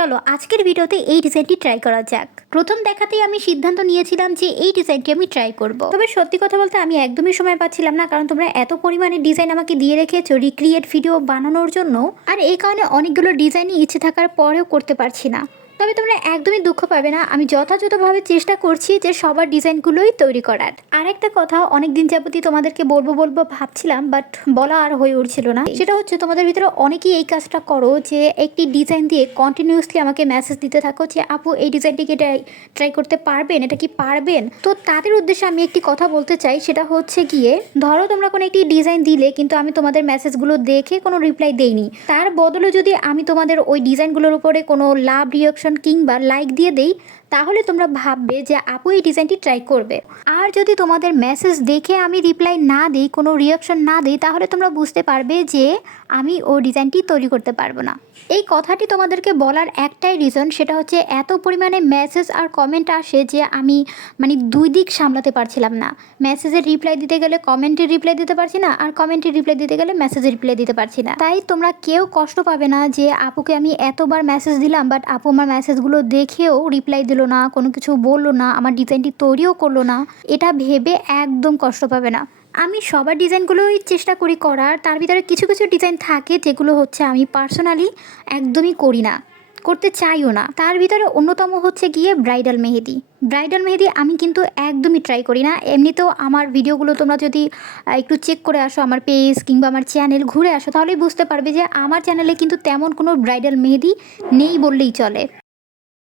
চলো আজকের ভিডিওতে এই ডিজাইনটি ট্রাই করা যাক। প্রথম দেখাতেই আমি সিদ্ধান্ত নিয়েছিলাম যে এই ডিজাইনটি আমি ট্রাই করব। তবে সত্যি কথা বলতে আমি একদমই সময় পাচ্ছিলাম না, কারণ তোমরা এত পরিমাণে ডিজাইন আমাকে দিয়ে রেখেছো রিক্রিয়েট ভিডিও বানানোর জন্য, আর এই কারণে অনেকগুলো ডিজাইনই ইচ্ছে থাকার পরেও করতে পারছি না। তবে তোমরা একদমই দুঃখ পাবে না, আমি যথাযথভাবে চেষ্টা করছি যে সবার ডিজাইনগুলোই তৈরি করার। আর একটা কথা অনেক দিন যাবতই তোমাদেরকে বলবো ভাবছিলাম, বাট বলা আর হয়ে উঠছিল না। সেটা হচ্ছে তোমাদের ভিতরে অনেকেই এই কাজটা করো যে একটি ডিজাইন দিয়ে কন্টিনিউয়াসলি আমাকে মেসেজ দিতে থাকো যে আপু এই ডিজাইনটিকে ট্রাই করতে পারবেন, এটা কি পারবেন। তো তাদের উদ্দেশ্যে আমি একটি কথা বলতে চাই, সেটা হচ্ছে গিয়ে ধরো তোমরা কোনো একটি ডিজাইন দিলে কিন্তু আমি তোমাদের মেসেজগুলো দেখে কোনো রিপ্লাই দেইনি, তার বদলে যদি আমি তোমাদের ওই ডিজাইনগুলোর উপরে কোনো লাভ রিয়াকশন কিংবা লাইক দিয়ে দেই, তাহলে তোমরা ভাববে যে আপু এই ডিজাইনটি ট্রাই করবে। আর যদি তোমাদের মেসেজ দেখে আমি রিপ্লাই না দিই, কোনো রিয়াকশন না দিই, তাহলে তোমরা বুঝতে পারবে যে আমি ওই ডিজাইনটি তৈরি করতে পারবো না। এই কথাটি তোমাদেরকে বলার একটাই রিজন, সেটা হচ্ছে এত পরিমাণে মেসেজ আর কমেন্ট আসে যে আমি দুই দিক সামলাতে পারছিলাম না। মেসেজের রিপ্লাই দিতে গেলে কমেন্টের রিপ্লাই দিতে পারছি না, আর কমেন্টের রিপ্লাই দিতে গেলে মেসেজের রিপ্লাই দিতে পারছি না। তাই তোমরা কেউ কষ্ট পাবে না যে আপুকে আমি এতবার মেসেজ দিলাম বাট আপু আমার মেসেজগুলো দেখেও রিপ্লাই দিল না, কোনো কিছু বললো না, আমার ডিজাইনটি তৈরিও করলো না, এটা ভেবে একদম কষ্ট পাবে না। আমি সবার ডিজাইনগুলোই চেষ্টা করি করার, তার ভিতরে কিছু কিছু ডিজাইন থাকে যেগুলো হচ্ছে আমি পার্সোনালি একদমই করি না, করতে চাইও না। তার ভিতরে অন্যতম হচ্ছে গিয়ে ব্রাইডাল মেহেদি। ব্রাইডাল মেহেদি আমি কিন্তু একদমই ট্রাই করি না। এমনিতেও আমার ভিডিওগুলো তোমরা যদি একটু চেক করে আসো, আমার পেজ কিংবা আমার চ্যানেল ঘুরে আসো, তাহলেই বুঝতে পারবে যে আমার চ্যানেলে কিন্তু তেমন কোনো ব্রাইডাল মেহেদি নেই বললেই চলে।